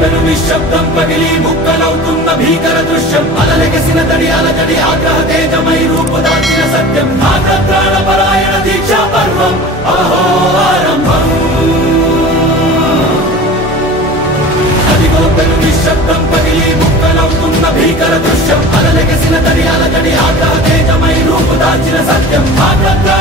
పెను నిశ్శబ్దం పగిలి ముక్కలవుతున్న భీకర దృశ్యం అలలెగసిన తడి అలజడి ఆగ్రహ తేజమై రూపుదాల్చిన సత్యం ఆగ్రత్రాణ పరాయణ దీక్షా పర్వం అహో ఆరంభం అదిగో పెను నిశ్శబ్దం పగిలి ముక్కలవుతున్న భీకర దృశ్యం అలలెగసిన తడి అలజడి ఆగ్రహ తేజమై రూపుదాల్చిన సత్యం ఆగ్రత్రాణ